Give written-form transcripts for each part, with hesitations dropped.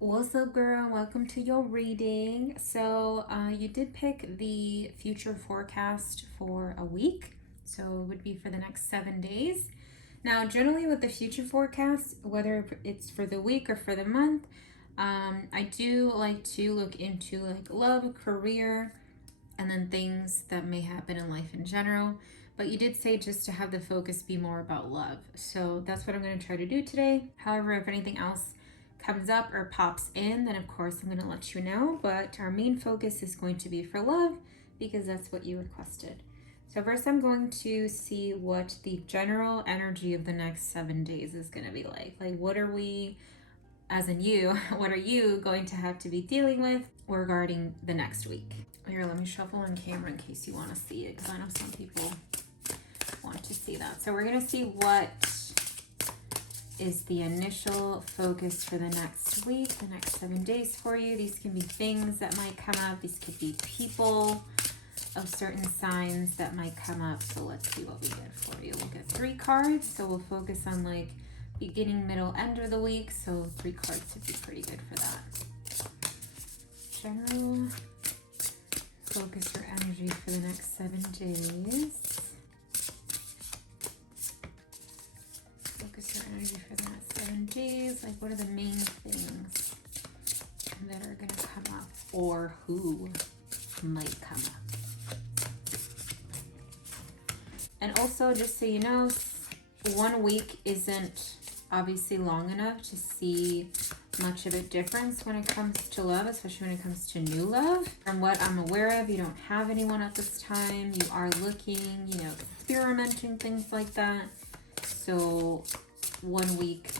What's up, girl? Welcome to your reading. So, you did pick the future forecast for a week, so it would be for the next 7 days. Now, generally, with the future forecast, whether it's for the week or for the month, I do like to look into like love, career, and then things that may happen in life in general. But you did say just to have the focus be more about love. So that's what I'm going to try to do today. However, if anything else comes up or pops in, then of course I'm going to let you know. But our main focus is going to be for love because that's what you requested. So first I'm going to see what the general energy of the next 7 days is going to be like. Like what are we, as in you, what are you going to have to be dealing with regarding the next week? Here, let me shuffle on camera in case you want to see it, because I know some people want to see that. So we're going to see what is the initial focus for the next week, the next 7 days for you. These can be things that might come up. These could be people of certain signs that might come up. So let's see what we get for you. We'll get 3 cards. So we'll focus on like beginning, middle, end of the week. So 3 cards would be pretty good for that. General focus or energy for the next 7 days. Focus your energy for the next 7 days. Like what are the main things that are going to come up or who might come up? And also, just so you know, 1 week isn't obviously long enough to see much of a difference when it comes to love, especially when it comes to new love. From what I'm aware of, you don't have anyone at this time. You are looking, experimenting, things like that. So 1 week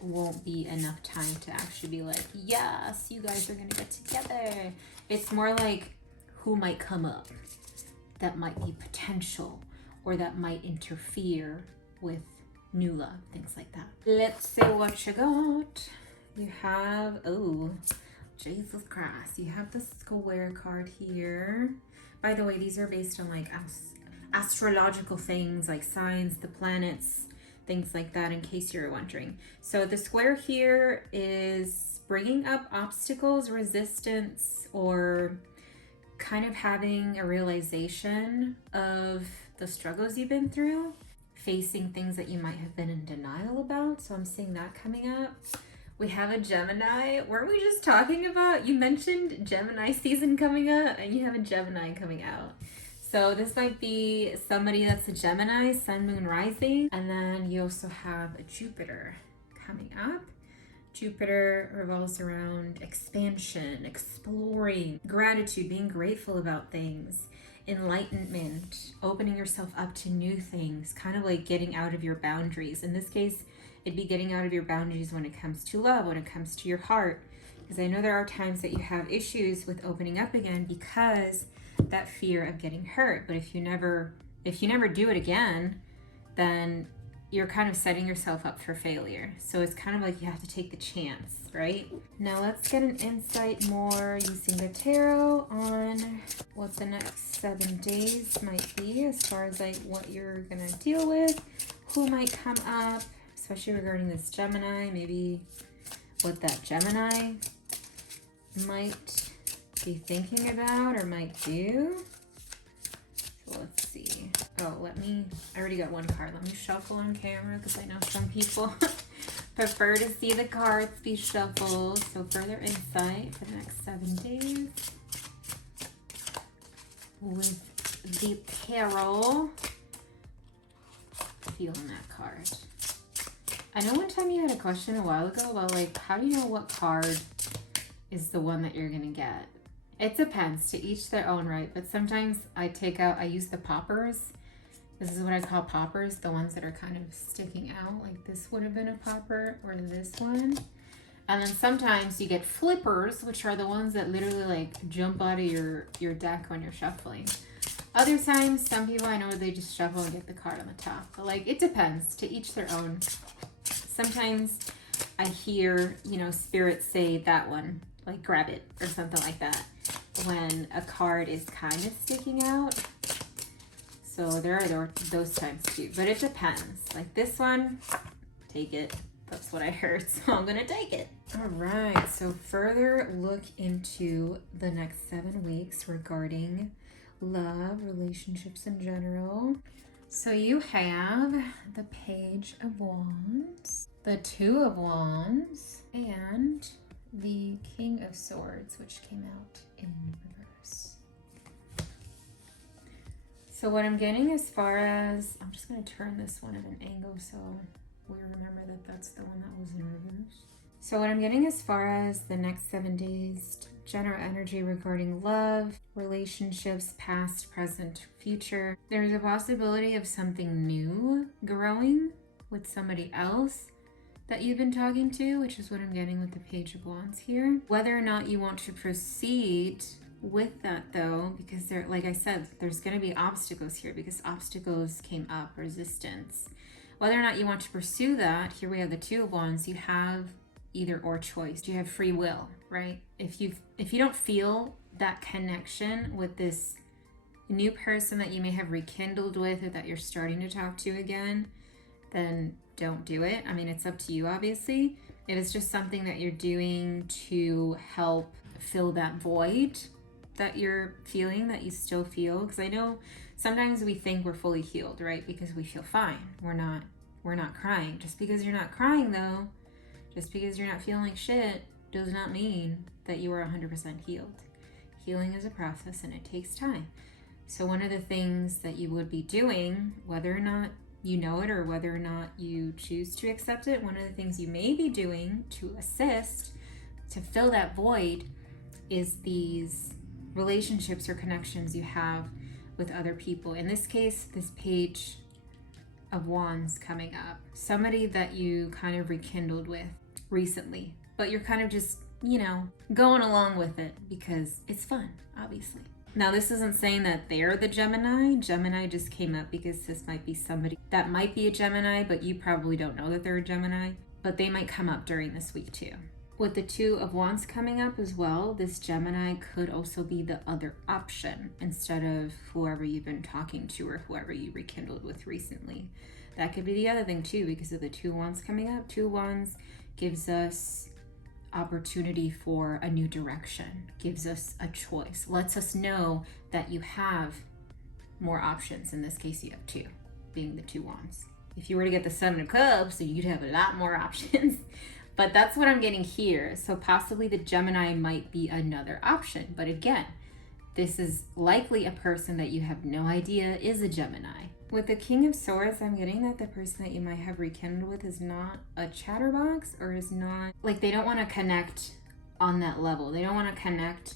won't be enough time to actually be like, yes, you guys are gonna get together. It's more like who might come up that might be potential or that might interfere with new love, things like that. Let's see what you got. You have, oh, Jesus Christ. You have the square card here. By the way, these are based on like astrological things like signs, the planets, things like that, in case you're wondering. So the square here is bringing up obstacles, resistance, or kind of having a realization of the struggles you've been through, facing things that you might have been in denial about. So I'm seeing that coming up. We have a Gemini. Weren't we just talking about, you mentioned Gemini season coming up, and you have a Gemini coming out. So this might be somebody that's a Gemini, sun, moon, rising. And then you also have a Jupiter coming up. Jupiter revolves around expansion, exploring, gratitude, being grateful about things, enlightenment, opening yourself up to new things, kind of like getting out of your boundaries. In this case, it'd be getting out of your boundaries when it comes to love, when it comes to your heart. Because I know there are times that you have issues with opening up again because that fear of getting hurt. But if you never do it again, then you're kind of setting yourself up for failure. So it's kind of like you have to take the chance, right? Now let's get an insight more using the tarot on what the next 7 days might be as far as like what you're gonna deal with, who might come up, especially regarding this Gemini, maybe what that Gemini might be thinking about or might do. So let's see. Oh, I already got 1 card. Let me shuffle on camera because I know some people prefer to see the cards be shuffled. So further insight for the next 7 days with the tarot. Feeling that card. I know one time you had a question a while ago about like, how do you know what card is the one that you're gonna get? It depends, to each their own, right? But sometimes I use the poppers. This is what I call poppers, the ones that are kind of sticking out. Like this would have been a popper, or this one. And then sometimes you get flippers, which are the ones that literally like jump out of your deck when you're shuffling. Other times, some people I know, they just shuffle and get the card on the top. But like, it depends, to each their own. Sometimes I hear, spirits say that one, like grab it or something like that, when a card is kind of sticking out. So there are those times too, but it depends. Like this one, take it. That's what I heard, so I'm gonna take it. All right, so further look into the next 7 weeks regarding love, relationships in general. So you have the Page of Wands, the Two of Wands, and the King of Swords, which came out in reverse. So what I'm getting as far as, I'm just going to turn this one at an angle so we remember that that's the one that was in reverse. So what I'm getting as far as the next 7 days, general energy regarding love, relationships, past, present, future. There's a possibility of something new growing with somebody else that you've been talking to, which is what I'm getting with the Page of Wands here. Whether or not you want to proceed with that though, because there, like I said, there's going to be obstacles here because obstacles came up, resistance. Whether or not you want to pursue that, here we have the Two of Wands, you have either or choice. You have free will, right? If you don't feel that connection with this new person that you may have rekindled with or that you're starting to talk to again, then don't do it. I mean, it's up to you, obviously. If it's just something that you're doing to help fill that void that you're feeling, that you still feel, because I know sometimes we think we're fully healed, right? Because we feel fine. We're not crying. Just because you're not crying though, just because you're not feeling like shit does not mean that you are 100% healed. Healing is a process and it takes time. So one of the things that you would be doing, whether or not you know it or whether or not you choose to accept it, one of the things you may be doing to assist, to fill that void, is these relationships or connections you have with other people. In this case, this Page of Wands coming up. Somebody that you kind of rekindled with recently, but you're kind of just, going along with it because it's fun, obviously. Now, this isn't saying that they're the Gemini. Gemini just came up because this might be somebody that might be a Gemini, but you probably don't know that they're a Gemini, but they might come up during this week too. With the Two of Wands coming up as well, this Gemini could also be the other option instead of whoever you've been talking to or whoever you rekindled with recently. That could be the other thing too, because of the Two of Wands coming up. Two of Wands gives us opportunity for a new direction, gives us a choice, lets us know that you have more options. In this case, you have two, being the Two Wands. If you were to get the Seven of Cups, you'd have a lot more options. But that's what I'm getting here. So possibly the Gemini might be another option. But again, this is likely a person that you have no idea is a Gemini. With the King of Swords, I'm getting that the person that you might have rekindled with is not a chatterbox, or is not, like, they don't want to connect on that level. They don't want to connect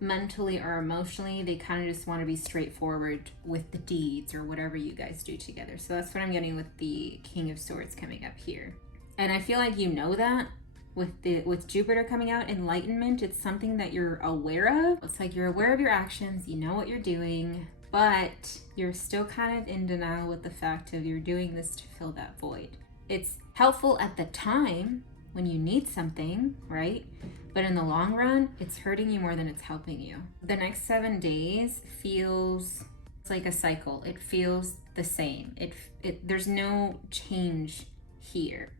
mentally or emotionally. They kind of just want to be straightforward with the deeds or whatever you guys do together. So that's what I'm getting with the King of Swords coming up here. And I feel like you know that with Jupiter coming out, enlightenment, it's something that you're aware of. It's like you're aware of your actions, you know what you're doing, but you're still kind of in denial with the fact of you're doing this to fill that void. It's helpful at the time when you need something, right? But in the long run, it's hurting you more than it's helping you. The next 7 days feels like a cycle. It feels the same. There's no change here.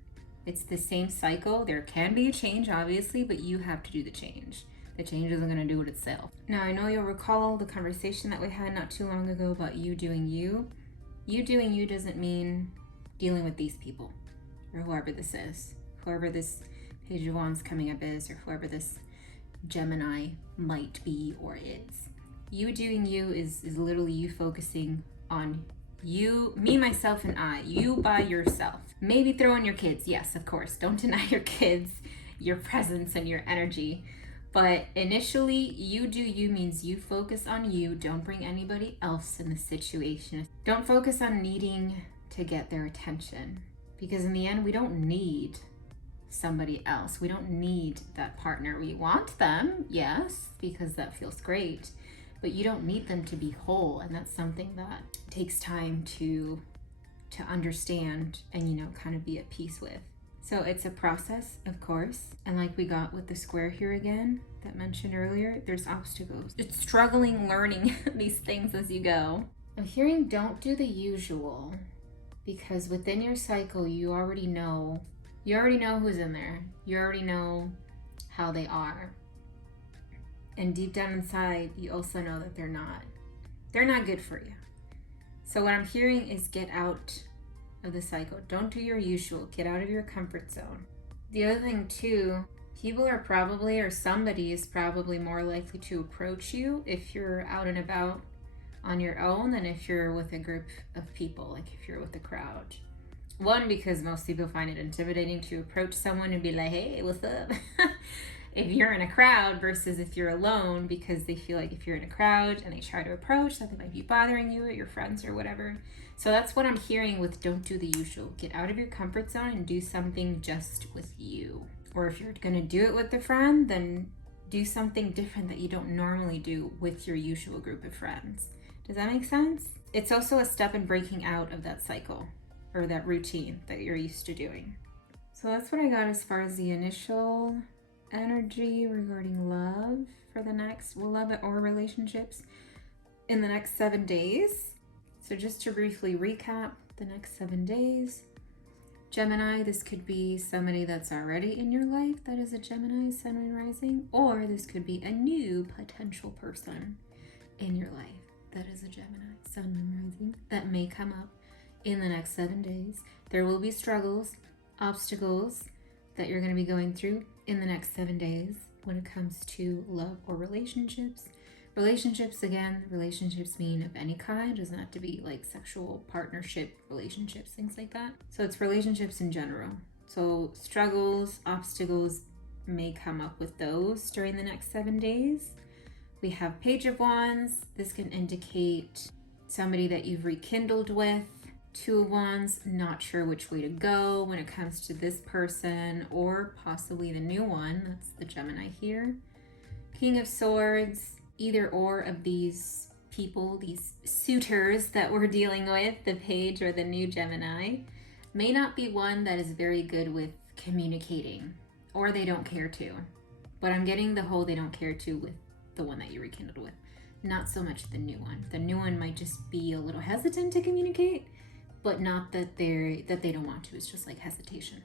It's the same cycle. There can be a change, obviously, but you have to do the change. The change isn't going to do it itself. Now, I know you'll recall the conversation that we had not too long ago about you doing you. You doing you doesn't mean dealing with these people or whoever this is, whoever this Page of Wands coming up is, or whoever this Gemini might be or is. You doing you is literally you focusing on you, me, myself, and I. You by yourself. Maybe throw in your kids. Yes, of course. Don't deny your kids your presence and your energy. But initially, you do you means you focus on you. Don't bring anybody else in the situation. Don't focus on needing to get their attention. Because in the end, we don't need somebody else. We don't need that partner. We want them, yes, because that feels great. But you don't need them to be whole. And that's something that takes time to understand and, kind of be at peace with. So it's a process, of course. And like we got with the square here again, that mentioned earlier, there's obstacles. It's struggling learning these things as you go. I'm hearing don't do the usual, because within your cycle, you already know You already know who's in there. You already know how they are. And deep down inside, you also know that they're not good for you. So what I'm hearing is get out of the cycle. Don't do your usual. Get out of your comfort zone. The other thing too, people are probably, or somebody is probably more likely to approach you if you're out and about on your own than if you're with a group of people, like if you're with a crowd. One, because most people find it intimidating to approach someone and be like, hey, what's up? If you're in a crowd versus if you're alone, because they feel like if you're in a crowd and they try to approach, that they might be bothering you or your friends or whatever. So that's what I'm hearing with don't do the usual. Get out of your comfort zone and do something just with you. Or if you're gonna do it with a friend, then do something different that you don't normally do with your usual group of friends. Does that make sense? It's also a step in breaking out of that cycle or that routine that you're used to doing. So that's what I got as far as the initial energy regarding love for the next, love or relationships in the next 7 days. So just to briefly recap the next 7 days. Gemini, this could be somebody that's already in your life that is a Gemini, Sun and Rising, or this could be a new potential person in your life that is a Gemini, Sun and Rising, that may come up in the next 7 days. There will be struggles, obstacles that you're going to be going through in the next 7 days when it comes to love or relationships. Relationships, again, relationships mean of any kind. It doesn't have to be like sexual partnership relationships, things like that. So it's relationships in general. So struggles, obstacles may come up with those during the next 7 days. We have Page of Wands. This can indicate somebody that you've rekindled with. Two of Wands, not sure which way to go when it comes to this person or possibly the new one. That's the Gemini here. King of Swords, either or of these people, these suitors that we're dealing with, the Page or the new Gemini, may not be one that is very good with communicating, or they don't care to. But I'm getting the whole they don't care to with the one that you rekindled with. Not so much the new one. The new one might just be a little hesitant to communicate, but not that they don't want to. It's just like hesitation.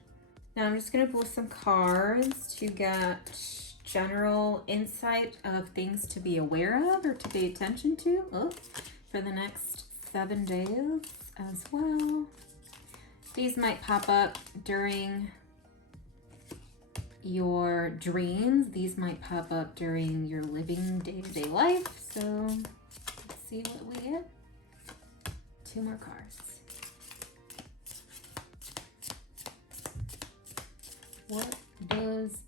Now I'm just gonna pull some cards to get general insight of things to be aware of or to pay attention to for the next 7 days as well. These might pop up during your dreams. These might pop up during your living day-to-day life. So let's see what we get. 2 more cards. What does,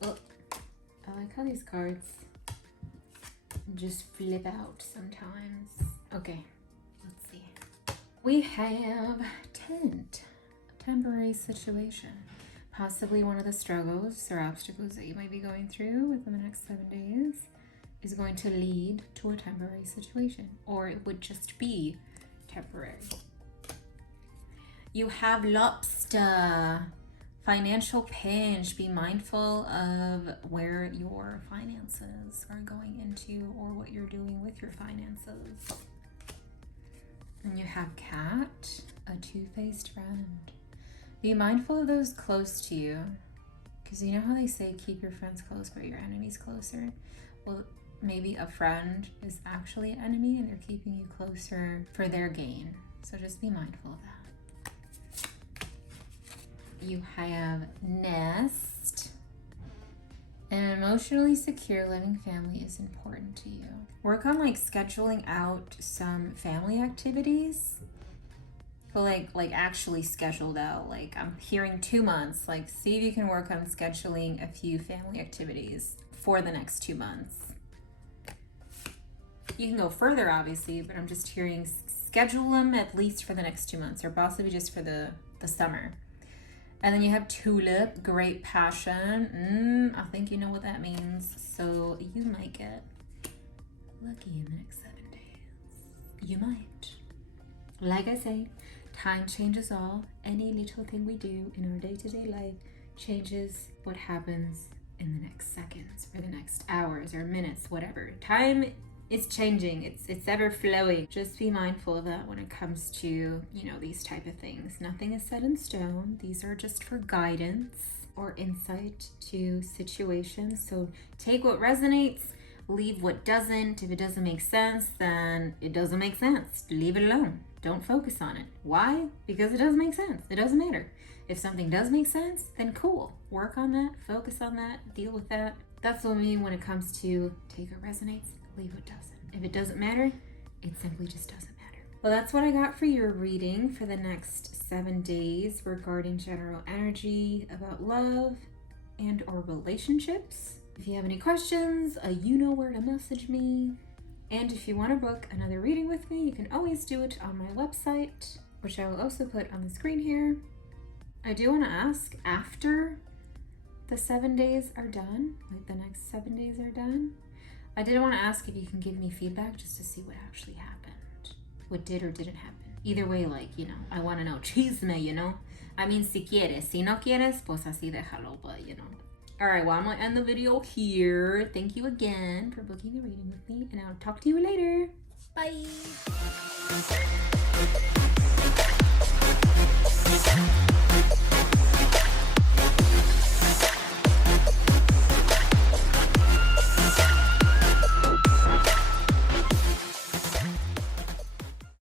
I like how these cards just flip out sometimes. Okay, let's see. We have tent, temporary situation. Possibly one of the struggles or obstacles that you might be going through within the next 7 days is going to lead to a temporary situation, or it would just be temporary. You have Lobster, financial pinch. Be mindful of where your finances are going into or what you're doing with your finances. And you have Cat, a two-faced friend. Be mindful of those close to you, because you know how they say keep your friends close but your enemies closer? Well, maybe a friend is actually an enemy and they're keeping you closer for their gain. So just be mindful of that. You have Nest. An emotionally secure living family is important to you. Work on like scheduling out some family activities, but like actually scheduled out. Like I'm hearing 2 months. Like see if you can work on scheduling a few family activities for the next 2 months. You can go further obviously, but I'm just hearing schedule them at least for the next 2 months or possibly just for the summer. And then you have Tulip, great passion. I think you know what that means. So you might get lucky in the next 7 days. You might. Like I say, time changes all. Any little thing we do in our day-to-day life changes what happens in the next seconds or the next hours or minutes, whatever. Time It's changing. It's ever flowing. Just be mindful of that when it comes to, you know, these type of things. Nothing is set in stone. These are just for guidance or insight to situations. So take what resonates, leave what doesn't. If it doesn't make sense, then it doesn't make sense. Leave it alone. Don't focus on it. Why? Because it doesn't make sense. It doesn't matter. If something does make sense, then cool. Work on that, focus on that, deal with that. That's what I mean when it comes to take what resonates, leave what doesn't. If it doesn't matter, it simply just doesn't matter. Well, that's what I got for your reading for the next 7 days regarding general energy about love and or relationships. If you have any questions, you know where to message me. And if you want to book another reading with me, you can always do it on my website, which I will also put on the screen here. I do want to ask, after the 7 days are done, like the next 7 days are done, I did want to ask if you can give me feedback just to see what actually happened, what did or didn't happen. Either way, like, you know, I want to know. Chisme, you know? I mean, si quieres. Si no quieres, pues así déjalo, but, you know. All right, well, I'm going to end the video here. Thank you again for booking the reading with me, and I'll talk to you later. Bye.